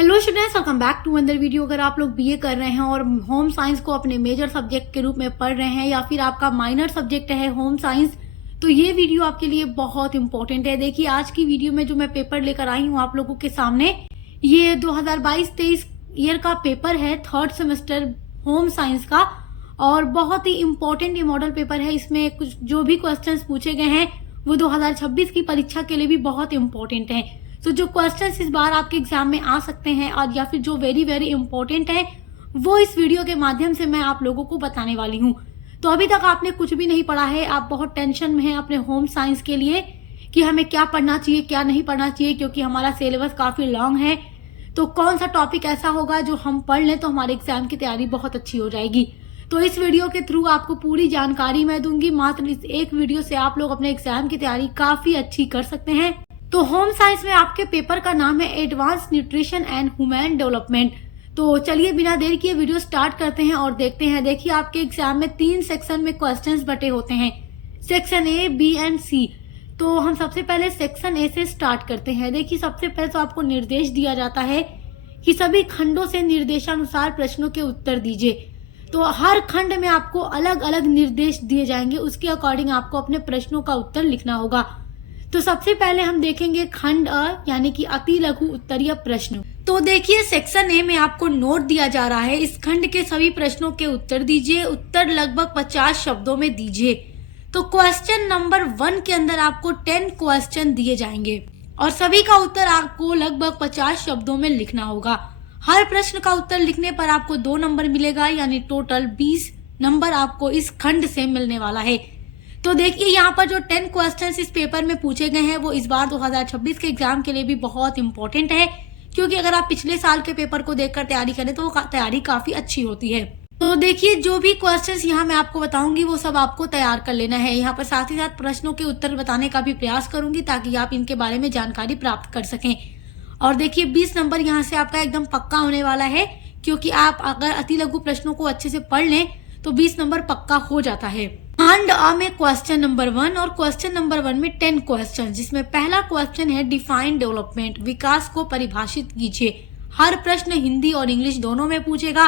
Hello students, welcome back to another video. अगर आप लोग बीए कर रहे हैं और होम साइंस को अपने मेजर सब्जेक्ट के रूप में पढ़ रहे हैं या फिर आपका माइनर सब्जेक्ट है होम साइंस, तो ये वीडियो आपके लिए बहुत इंपॉर्टेंट है। देखिए, आज की वीडियो में जो मैं पेपर लेकर आई हूँ आप लोगों के सामने, ये 2022-23 ईयर का पेपर है, थर्ड सेमेस्टर होम साइंस का, और बहुत ही इंपॉर्टेंट ये मॉडल पेपर है। इसमें कुछ जो भी क्वेश्चन पूछे गए हैं वो 2026 की परीक्षा के लिए भी बहुत इंपॉर्टेंट है। तो जो क्वेश्चंस इस बार आपके एग्जाम में आ सकते हैं और या फिर जो वेरी वेरी इंपॉर्टेंट है, वो इस वीडियो के माध्यम से मैं आप लोगों को बताने वाली हूँ। तो अभी तक आपने कुछ भी नहीं पढ़ा है, आप बहुत टेंशन में हैं अपने होम साइंस के लिए कि हमें क्या पढ़ना चाहिए क्या नहीं पढ़ना चाहिए, क्योंकि हमारा सिलेबस काफी लॉन्ग है। तो कौन सा टॉपिक ऐसा होगा जो हम पढ़ लें तो हमारे एग्जाम की तैयारी बहुत अच्छी हो जाएगी। तो इस वीडियो के थ्रू आपको पूरी जानकारी मैं दूंगी। मात्र इस एक वीडियो से आप लोग अपने एग्जाम की तैयारी काफी अच्छी कर सकते हैं। तो होम साइंस में आपके पेपर का नाम है advance nutrition and human development. तो चलिए बिना देर किए वीडियो स्टार्ट करते हैं और देखते हैं। देखिए, आपके एग्जाम में 3 सेक्शन में क्वेश्चंस बटे होते हैं, सेक्शन ए, बी एंड सी। तो हम सबसे पहले सेक्शन ए से स्टार्ट करते हैं। देखिए, सबसे पहले तो आपको निर्देश दिया जाता है कि सभी खंडों से निर्देशानुसार प्रश्नों के उत्तर दीजिए। तो हर खंड में आपको अलग अलग निर्देश दिए जाएंगे, उसके अकॉर्डिंग आपको अपने प्रश्नों का उत्तर लिखना होगा। तो सबसे पहले हम देखेंगे खंड अ, यानी कि अति लघु उत्तरीय प्रश्न। तो देखिए, सेक्शन ए में आपको नोट दिया जा रहा है, इस खंड के सभी प्रश्नों के उत्तर दीजिए। उत्तर लगभग 50 शब्दों में दीजिए। तो क्वेश्चन नंबर 1 के अंदर आपको 10 क्वेश्चन दिए जाएंगे और सभी का उत्तर आपको लगभग 50 शब्दों में लिखना होगा। हर प्रश्न का उत्तर लिखने पर आपको 2 नंबर मिलेगा, यानी टोटल 20 नंबर आपको इस खंड से मिलने वाला है। तो देखिए, यहाँ पर जो 10 क्वेश्चंस इस पेपर में पूछे गए हैं वो इस बार 2026 के एग्जाम के लिए भी बहुत इंपॉर्टेंट है, क्योंकि अगर आप पिछले साल के पेपर को देखकर तैयारी करें तो वो तैयारी काफी अच्छी होती है। तो देखिए, जो भी क्वेश्चंस यहाँ मैं आपको बताऊंगी वो सब आपको तैयार कर लेना है। यहाँ पर साथ ही साथ प्रश्नों के उत्तर बताने का भी प्रयास करूंगी ताकि आप इनके बारे में जानकारी प्राप्त कर सकें। और देखिए, 20 नंबर यहाँ से आपका एकदम पक्का होने वाला है, क्योंकि आप अगर अति लघु प्रश्नों को अच्छे से पढ़ लें तो 20 नंबर पक्का हो जाता है। खंड अ में क्वेश्चन नंबर 1 और क्वेश्चन नंबर 1 में 10 क्वेश्चन, जिसमें पहला क्वेश्चन है डिफाइन डेवलपमेंट, विकास को परिभाषित कीजिए। हर प्रश्न हिंदी और इंग्लिश दोनों में पूछेगा,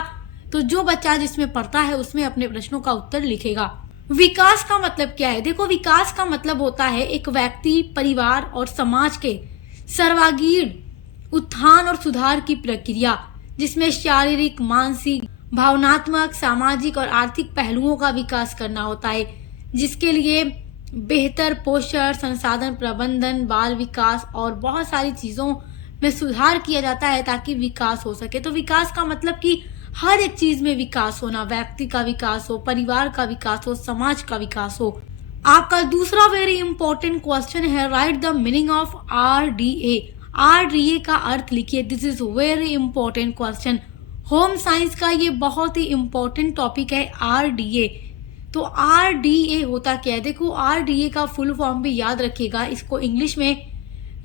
तो जो बच्चा जिसमें पढ़ता है उसमें अपने प्रश्नों का उत्तर लिखेगा। विकास का मतलब क्या है? देखो, विकास का मतलब होता है एक व्यक्ति, परिवार और समाज के सर्वांगीण उत्थान और सुधार की प्रक्रिया, जिसमें शारीरिक, मानसिक, भावनात्मक, सामाजिक और आर्थिक पहलुओं का विकास करना होता है, जिसके लिए बेहतर पोषण, संसाधन प्रबंधन, बाल विकास और बहुत सारी चीजों में सुधार किया जाता है ताकि विकास हो सके। तो विकास का मतलब कि हर एक चीज में विकास होना, व्यक्ति का विकास हो, परिवार का विकास हो, समाज का विकास हो। आपका दूसरा वेरी इंपॉर्टेंट क्वेश्चन है right the meaning of RDA। RDA का अर्थ लिखिए। This is very important question. Home science का ये बहुत ही इंपॉर्टेंट टॉपिक है RDA। तो RDA होता क्या है? देखो, RDA का फुल फॉर्म भी याद रखिएगा। इसको इंग्लिश में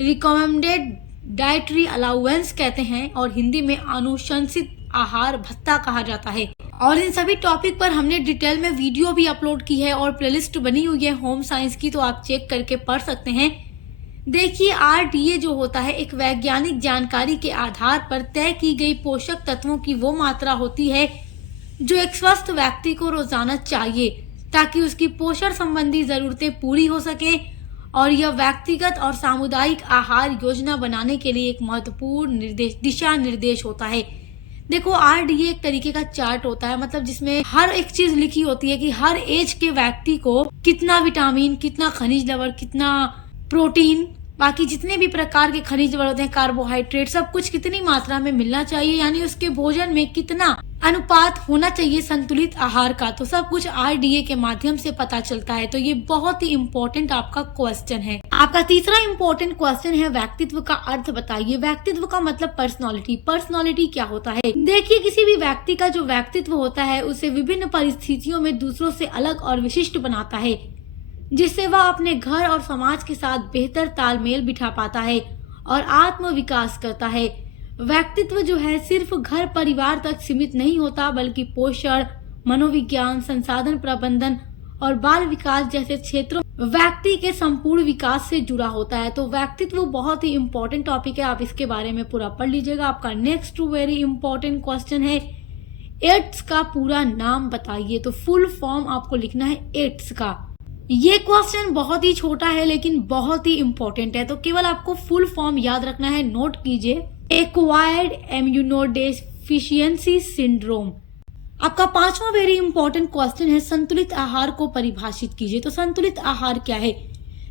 रिकमेंडेड डाइटरी अलाउंस कहते हैं और हिंदी में अनुशंसित आहार भत्ता कहा जाता है। और इन सभी टॉपिक पर हमने डिटेल में वीडियो भी अपलोड की है और प्लेलिस्ट बनी हुई है होम साइंस की, तो आप चेक करके पढ़ सकते हैं। देखिए, RDA जो होता है एक वैज्ञानिक जानकारी के आधार पर तय की गई पोषक तत्वों की वो मात्रा होती है जो एक स्वस्थ व्यक्ति को रोजाना चाहिए ताकि उसकी पोषण संबंधी जरूरतें पूरी हो सके, और यह व्यक्तिगत और सामुदायिक आहार योजना बनाने के लिए एक महत्वपूर्ण दिशा निर्देश होता है। देखो, RDA एक तरीके का चार्ट होता है, मतलब जिसमें हर एक चीज लिखी होती है कि हर एज के व्यक्ति को कितना विटामिन, कितना खनिज लवण, कितना प्रोटीन, बाकी जितने भी प्रकार के खनिज लवण होते हैं, कार्बोहाइड्रेट, सब कुछ कितनी मात्रा में मिलना चाहिए, यानी उसके भोजन में कितना अनुपात होना चाहिए संतुलित आहार का। तो सब कुछ RDA के माध्यम से पता चलता है। तो ये बहुत ही इम्पोर्टेंट आपका क्वेश्चन है। आपका तीसरा इम्पोर्टेंट क्वेश्चन है व्यक्तित्व का अर्थ बताइए। व्यक्तित्व का मतलब पर्सनालिटी। पर्सनालिटी क्या होता है? देखिए, किसी भी व्यक्ति का जो व्यक्तित्व होता है उसे विभिन्न परिस्थितियों में दूसरों से अलग और विशिष्ट बनाता है, जिससे वह अपने घर और समाज के साथ बेहतर तालमेल बिठा पाता है और आत्म विकास करता है। व्यक्तित्व जो है सिर्फ घर परिवार तक सीमित नहीं होता, बल्कि पोषण, मनोविज्ञान, संसाधन प्रबंधन और बाल विकास जैसे क्षेत्रों व्यक्ति के संपूर्ण विकास से जुड़ा होता है। तो व्यक्तित्व बहुत ही इंपॉर्टेंट टॉपिक है, आप इसके बारे में पूरा पढ़ लीजिएगा। आपका नेक्स्ट वेरी इंपॉर्टेंट क्वेश्चन है एड्स का पूरा नाम बताइए। तो फुल फॉर्म आपको लिखना है एड्स का। ये क्वेश्चन बहुत ही छोटा है लेकिन बहुत ही इंपॉर्टेंट है, तो केवल आपको फुल फॉर्म याद रखना है, नोट कीजिए। Acquired immunodeficiency syndrome. आपका पांचवा वेरी इंपॉर्टेंट क्वेश्चन है संतुलित आहार को परिभाषित कीजिए। तो संतुलित आहार क्या है?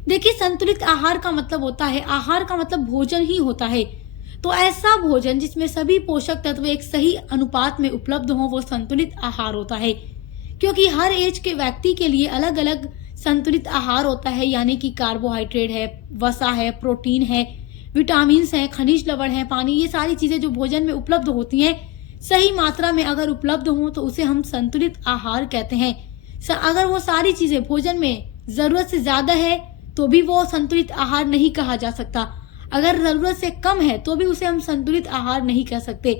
देखिए, संतुलित आहार का मतलब होता है, आहार का मतलब भोजन ही होता है। तो ऐसा भोजन जिसमें सभी पोषक तत्व एक सही अनुपात में उपलब्ध हो, वो संतुलित आहार होता है। क्योंकि हर एज के व्यक्ति के लिए अलग अलग संतुलित आहार होता है, यानी कि कार्बोहाइड्रेट है, वसा है, प्रोटीन है, विटामिन है, खनिज लवण है, पानी, ये सारी चीजें जो भोजन में उपलब्ध होती हैं सही मात्रा में अगर उपलब्ध हो तो उसे हम संतुलित आहार कहते हैं। अगर वो सारी चीजें भोजन में जरूरत से ज्यादा है तो भी वो संतुलित आहार नहीं कहा जा सकता। अगर जरूरत से कम है तो भी उसे हम संतुलित आहार नहीं कह सकते।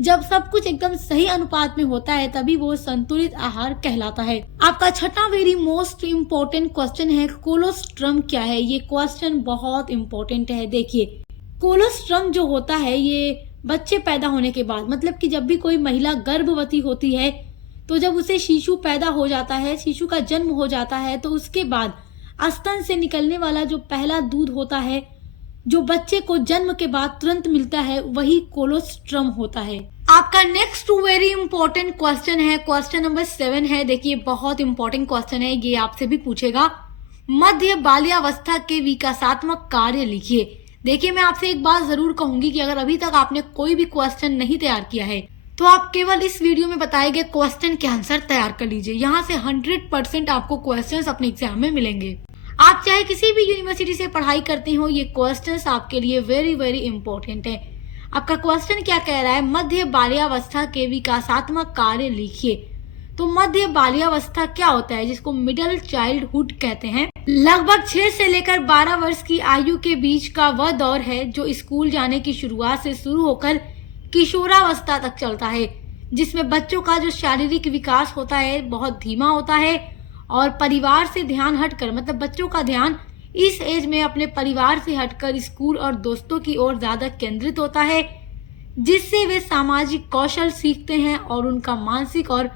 जब सब कुछ एकदम सही अनुपात में होता है तभी वो संतुलित आहार कहलाता है। आपका छठा वेरी मोस्ट इम्पोर्टेंट क्वेश्चन है कोलोस्ट्रम क्या है? ये क्वेश्चन बहुत इम्पोर्टेंट है। देखिए, कोलोस्ट्रम जो होता है ये बच्चे पैदा होने के बाद, मतलब कि जब भी कोई महिला गर्भवती होती है तो जब उसे शिशु पैदा हो जाता है, शिशु का जन्म हो जाता है, तो उसके बाद स्तन से निकलने वाला जो पहला दूध होता है जो बच्चे को जन्म के बाद तुरंत मिलता है, वही कोलोस्ट्रम होता है। आपका नेक्स्ट वेरी इंपॉर्टेंट क्वेश्चन है, क्वेश्चन नंबर 7 है। देखिए, बहुत इंपॉर्टेंट क्वेश्चन है, ये आपसे भी पूछेगा। मध्य बाल्यावस्था के विकासात्मक कार्य लिखिए। देखिए, मैं आपसे एक बात जरूर कहूंगी कि अगर अभी तक आपने कोई भी क्वेश्चन नहीं तैयार किया है तो आप केवल इस वीडियो में बताए गए क्वेश्चन के आंसर तैयार कर लीजिए। यहाँ से 100% आपको क्वेश्चंस अपने एग्जाम में मिलेंगे। आप चाहे किसी भी यूनिवर्सिटी से पढ़ाई करते हो, ये क्वेश्चंस आपके लिए वेरी वेरी इंपॉर्टेंट है। आपका क्वेश्चन क्या कह रहा है? मध्य बाल्यावस्था के विकासात्मक कार्य लिखिए। तो मध्य बाल्यावस्था क्या होता है, जिसको मिडिल चाइल्डहुड कहते हैं। लगभग 6 से लेकर 12 वर्ष की आयु के बीच का वह दौर है जो स्कूल जाने की शुरुआत से शुरू होकर किशोरावस्था तक चलता है, जिसमें बच्चों का जो शारीरिक विकास होता है बहुत धीमा होता है और परिवार से ध्यान हटकर, मतलब बच्चों का ध्यान इस एज में अपने परिवार से हटकर स्कूल और दोस्तों की ओर ज्यादा केंद्रित होता है, जिससे वे सामाजिक कौशल सीखते हैं और उनका मानसिक और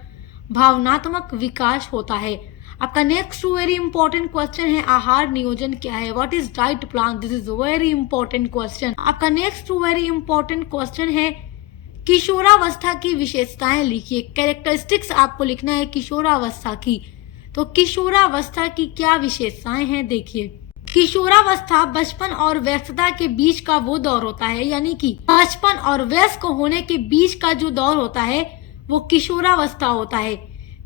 भावनात्मक विकास होता है। आपका नेक्स्ट वेरी इंपॉर्टेंट क्वेश्चन है आहार नियोजन क्या है? What is diet plan? This is very important question. आपका नेक्स्ट वेरी इंपॉर्टेंट क्वेश्चन है किशोरावस्था की विशेषताएं लिखिए। कैरेक्टरिस्टिक्स आपको लिखना है किशोरावस्था की। तो किशोरावस्था की क्या विशेषताएं हैं? देखिए, किशोरावस्था बचपन और व्यस्तता के बीच का वो दौर होता है, यानी कि बचपन और वयस्क होने के बीच का जो दौर होता है वो किशोरावस्था होता है,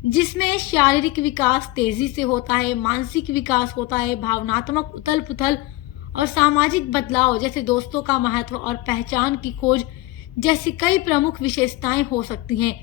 जिसमें शारीरिक विकास तेजी से होता है, मानसिक विकास होता है, भावनात्मक उथल पुथल और सामाजिक बदलाव जैसे दोस्तों का महत्व और पहचान की खोज जैसी कई प्रमुख विशेषताएं हो सकती हैं,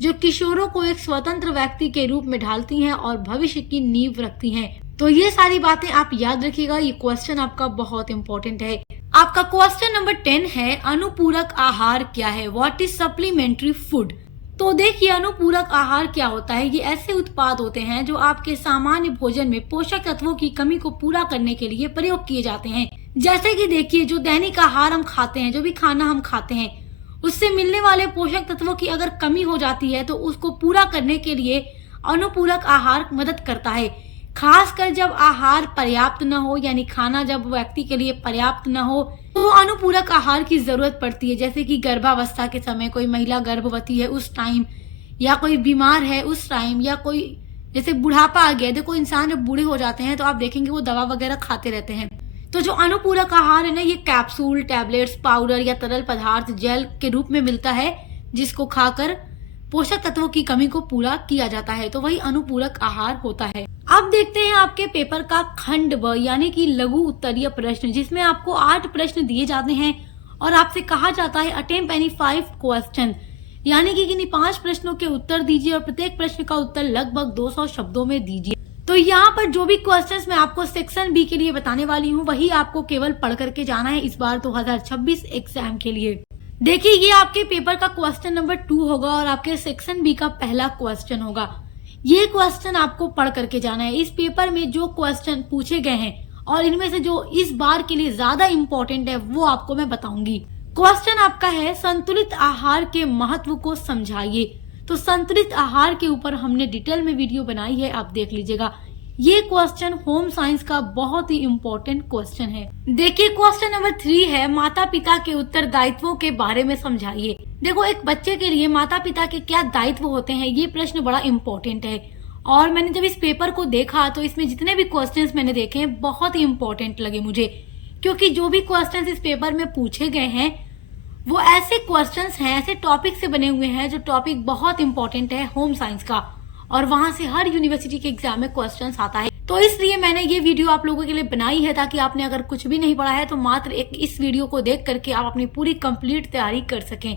जो किशोरों को एक स्वतंत्र व्यक्ति के रूप में ढालती हैं और भविष्य की नींव रखती हैं। तो ये सारी बातें आप याद रखिएगा, ये क्वेश्चन आपका बहुत इंपॉर्टेंट है। आपका क्वेश्चन नंबर 10 है अनुपूरक आहार क्या है? What is supplementary food? तो देखिए, अनुपूरक आहार क्या होता है? ये ऐसे उत्पाद होते हैं जो आपके सामान्य भोजन में पोषक तत्वों की कमी को पूरा करने के लिए प्रयोग किए जाते हैं। जैसे कि देखिए, जो दैनिक आहार हम खाते हैं, जो भी खाना हम खाते हैं, उससे मिलने वाले पोषक तत्वों की अगर कमी हो जाती है तो उसको पूरा करने के लिए अनुपूरक आहार मदद करता है। खासकर जब आहार पर्याप्त न हो, यानी खाना जब व्यक्ति के लिए पर्याप्त न हो, तो अनुपूरक आहार की जरूरत पड़ती है। जैसे कि गर्भावस्था के समय, कोई महिला गर्भवती है उस टाइम, या कोई बीमार है उस टाइम, या कोई जैसे बुढ़ापा आ गया। देखो, इंसान जब बूढ़े हो जाते हैं तो आप देखेंगे वो दवा वगैरह खाते रहते हैं। तो जो अनुपूरक आहार है ना, ये कैप्सूल, टैबलेट्स, पाउडर या तरल पदार्थ जेल के रूप में मिलता है, जिसको खाकर पोषक तत्वों की कमी को पूरा किया जाता है। तो वही अनुपूरक आहार होता है। अब देखते हैं आपके पेपर का खंड ब, यानी कि लघु उत्तरीय प्रश्न, जिसमें आपको 8 प्रश्न दिए जाते हैं और आपसे कहा जाता है अटेम्प्ट एनी 5 क्वेश्चन, यानी कि किन्हीं 5 प्रश्नों के उत्तर दीजिए और प्रत्येक प्रश्न का उत्तर लगभग 200 शब्दों में दीजिए। तो यहाँ पर जो भी क्वेश्चंस मैं आपको सेक्शन बी के लिए बताने वाली हूँ, वही आपको केवल पढ़ करके जाना है इस बार 2026 एग्जाम के लिए। देखिए, ये आपके पेपर का क्वेश्चन नंबर 2 होगा और आपके सेक्शन बी का पहला क्वेश्चन होगा। ये क्वेश्चन आपको पढ़ करके जाना है। इस पेपर में जो क्वेश्चन पूछे गए हैं और इनमें से जो इस बार के लिए ज्यादा इम्पोर्टेंट है वो आपको मैं बताऊंगी। क्वेश्चन आपका है संतुलित आहार के महत्व को समझाइए। तो संतुलित आहार के ऊपर हमने डिटेल में वीडियो बनाई है, आप देख लीजिएगा। ये क्वेश्चन होम साइंस का बहुत ही इम्पोर्टेंट क्वेश्चन है। देखिए क्वेश्चन नंबर 3 है माता पिता के उत्तरदायित्वों के बारे में समझाइए। देखो एक बच्चे के लिए माता पिता के क्या दायित्व होते हैं, ये प्रश्न बड़ा इम्पोर्टेंट है। और मैंने जब इस पेपर को देखा तो इसमें जितने भी क्वेश्चंस मैंने देखे हैं बहुत ही इम्पोर्टेंट लगे मुझे, क्योंकि जो भी क्वेश्चंस इस पेपर में पूछे गए हैं वो ऐसे क्वेश्चंस हैं, ऐसे टॉपिक से बने हुए हैं जो टॉपिक बहुत इंपॉर्टेंट है होम साइंस का, और वहां से हर यूनिवर्सिटी के एग्जाम में क्वेश्चंस आता है। तो इसलिए मैंने ये वीडियो आप लोगों के लिए बनाई है, ताकि आपने अगर कुछ भी नहीं पढ़ा है तो मात्र एक इस वीडियो को देख करके आप अपनी पूरी कंप्लीट तैयारी कर सकें।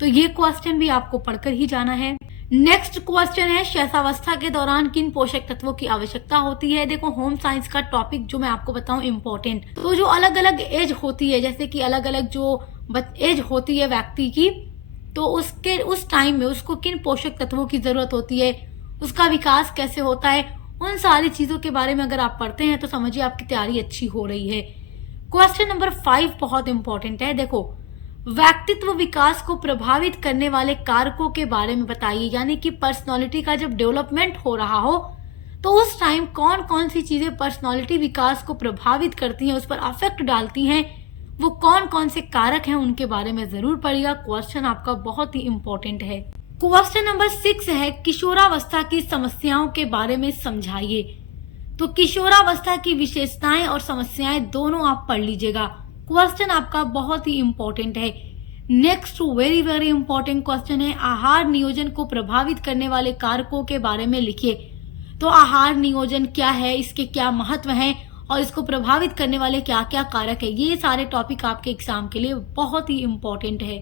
तो ये क्वेश्चन भी आपको पढ़कर ही जाना है। नेक्स्ट क्वेश्चन है शैशवावस्था के दौरान किन पोषक तत्वों की आवश्यकता होती है। देखो होम साइंस का टॉपिक जो मैं आपको बताऊं इम्पोर्टेंट, तो जो अलग अलग एज होती है, जैसे कि अलग अलग जो एज होती है व्यक्ति की, तो उसके उस टाइम में उसको किन पोषक तत्वों की जरूरत होती है, उसका विकास कैसे होता है, उन सारी चीजों के बारे में अगर आप पढ़ते हैं तो समझिए आपकी तैयारी अच्छी हो रही है। क्वेश्चन नंबर 5 बहुत इंपॉर्टेंट है। देखो व्यक्तित्व विकास को प्रभावित करने वाले कारकों के बारे में बताइए, यानी कि पर्सनालिटी का जब डेवलपमेंट हो रहा हो तो उस टाइम कौन कौन सी चीजें पर्सनालिटी विकास को प्रभावित करती हैं, उस पर अफेक्ट डालती हैं, वो कौन कौन से कारक हैं, उनके बारे में जरूर पढ़िएगा। क्वेश्चन आपका बहुत ही इंपॉर्टेंट है। क्वेश्चन नंबर 6 है किशोरावस्था की समस्याओं के बारे में समझाइए। तो किशोरावस्था की विशेषताएं और समस्याएं दोनों आप पढ़ लीजिएगा। क्वेश्चन आपका बहुत ही इंपॉर्टेंट है। Next very very important question है आहार नियोजन को प्रभावित करने वाले कारकों के बारे में लिखिए। तो आहार नियोजन क्या है, इसके क्या महत्व हैं और इसको प्रभावित करने वाले क्या क्या कारक है, ये सारे टॉपिक आपके एग्जाम के लिए बहुत ही इंपॉर्टेंट है।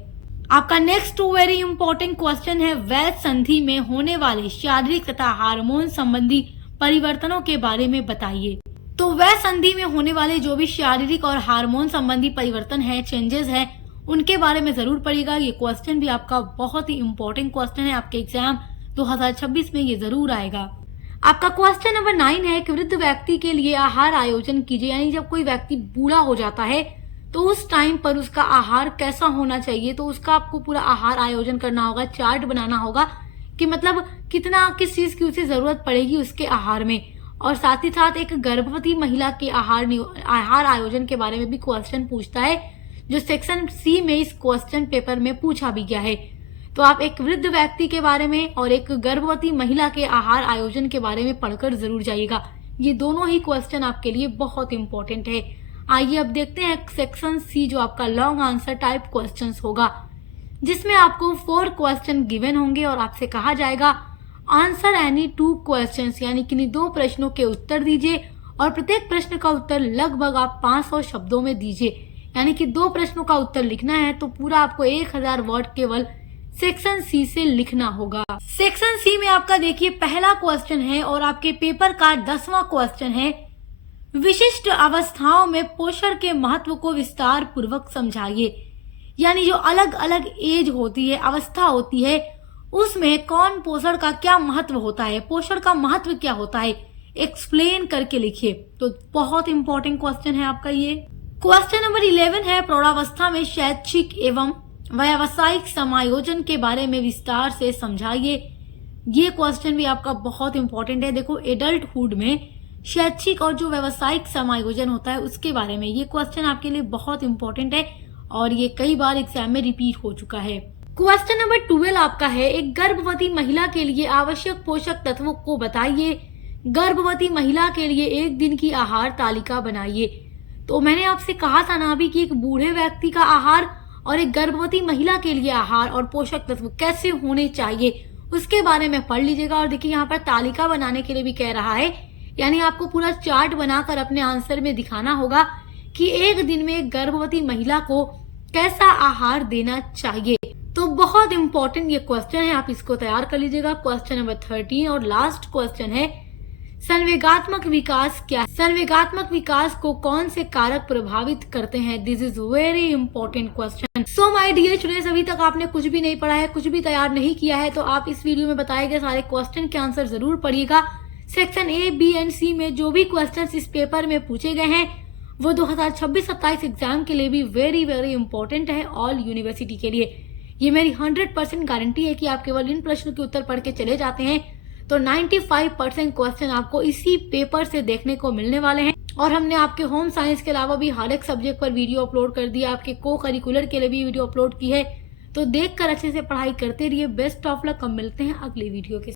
आपका नेक्स्ट वेरी इंपॉर्टेंट क्वेश्चन है वैध संधि में होने वाले शारीरिक तथा हार्मोन संबंधी परिवर्तनों के बारे में बताइए। तो वैध संधि में होने वाले जो भी शारीरिक और हार्मोन संबंधी परिवर्तन है, चेंजेस है, उनके बारे में जरूर पढ़िएगा। ये क्वेश्चन भी आपका बहुत ही इंपॉर्टेंट क्वेश्चन है, आपके एग्जाम 2026 में ये जरूर आएगा। आपका क्वेश्चन नंबर 9 है कि वृद्ध व्यक्ति के लिए आहार आयोजन कीजिए। यानी जब कोई व्यक्ति बूढ़ा हो जाता है तो उस टाइम पर उसका आहार कैसा होना चाहिए, तो उसका आपको पूरा आहार आयोजन करना होगा, चार्ट बनाना होगा कि मतलब कितना किस चीज की उसे जरूरत पड़ेगी उसके आहार में। और साथ ही साथ एक गर्भवती महिला के आहार आयोजन के बारे में भी क्वेश्चन पूछता है, जो सेक्शन सी में इस क्वेश्चन पेपर में पूछा भी गया है। तो आप एक वृद्ध व्यक्ति के बारे में और एक गर्भवती महिला के आहार आयोजन के बारे में पढ़कर जरूर जाइएगा। ये दोनों ही क्वेश्चन आपके लिए बहुत इंपॉर्टेंट है। आइए अब देखते हैं सेक्शन सी, जो आपका लॉन्ग आंसर टाइप क्वेश्चंस होगा, जिसमें आपको 4 क्वेश्चन गिवन होंगे और आपसे कहा जाएगा आंसर एनी 2 क्वेश्चंस, यानी कि 2 प्रश्नों के उत्तर दीजिए और प्रत्येक प्रश्न का उत्तर लगभग आप 500 शब्दों में दीजिए। यानी कि 2 प्रश्नों का उत्तर लिखना है तो पूरा आपको 1000 वर्ड केवल सेक्शन सी से लिखना होगा। सेक्शन सी में आपका देखिए पहला क्वेश्चन है और आपके पेपर का 10वां क्वेश्चन है विशिष्ट अवस्थाओं में पोषण के महत्व को विस्तार पूर्वक समझाइए। यानी जो अलग अलग एज होती है, अवस्था होती है, उसमें कौन पोषण का क्या महत्व होता है, पोषण का महत्व क्या होता है, एक्सप्लेन करके लिखिए। तो बहुत इंपॉर्टेंट क्वेश्चन है आपका ये। क्वेश्चन नंबर 11 है प्रौढ़ावस्था में शैक्षिक एवं व्यावसायिक समायोजन के बारे में विस्तार से समझाइए। ये क्वेश्चन भी आपका बहुत इंपॉर्टेंट है। देखो एडल्टहुड में शैक्षिक और जो व्यावसायिक समायोजन होता है उसके बारे में ये क्वेश्चन आपके लिए बहुत इंपॉर्टेंट है और ये कई बार एग्जाम में रिपीट हो चुका है। क्वेश्चन नंबर 12 आपका है एक गर्भवती महिला के लिए आवश्यक पोषक तत्वों को बताइए। गर्भवती महिला के लिए एक दिन की आहार तालिका बनाइए। तो मैंने आपसे कहा था ना अभी कि एक बूढ़े व्यक्ति का आहार और एक गर्भवती महिला के लिए आहार और पोषक तत्व कैसे होने चाहिए उसके बारे में पढ़ लीजिएगा। और देखिए यहाँ पर तालिका बनाने के लिए भी कह रहा है, यानी आपको पूरा चार्ट बनाकर अपने आंसर में दिखाना होगा कि एक दिन में एक गर्भवती महिला को कैसा आहार देना चाहिए। तो बहुत इंपॉर्टेंट ये क्वेश्चन है, आप इसको तैयार कर लीजिएगा। क्वेश्चन नंबर 13 और लास्ट क्वेश्चन है संवेगात्मक विकास क्या है? संवेगात्मक विकास को कौन से कारक प्रभावित करते हैं? This is very important question. So my dear students, अभी तक आपने कुछ भी नहीं पढ़ा है, कुछ भी तैयार नहीं किया है, तो आप इस वीडियो में बताए गए सारे क्वेश्चन के आंसर जरूर पढ़िएगा। सेक्शन ए, बी एंड सी में जो भी क्वेश्चन इस पेपर में पूछे गए हैं वो 2026-27 एग्जाम के लिए भी वेरी वेरी इंपॉर्टेंट है, ऑल यूनिवर्सिटी के लिए। ये मेरी 100% गारंटी है कि आप केवल इन प्रश्नों के उत्तर पढ़ के चले जाते हैं तो 95% क्वेश्चन आपको इसी पेपर से देखने को मिलने वाले हैं। और हमने आपके होम साइंस के अलावा भी हर एक सब्जेक्ट पर वीडियो अपलोड कर दिया, आपके को करिकुलर के लिए भी वीडियो अपलोड की है, तो देखकर अच्छे से पढ़ाई करते रहिए। Best of luck. हम मिलते हैं अगले वीडियो के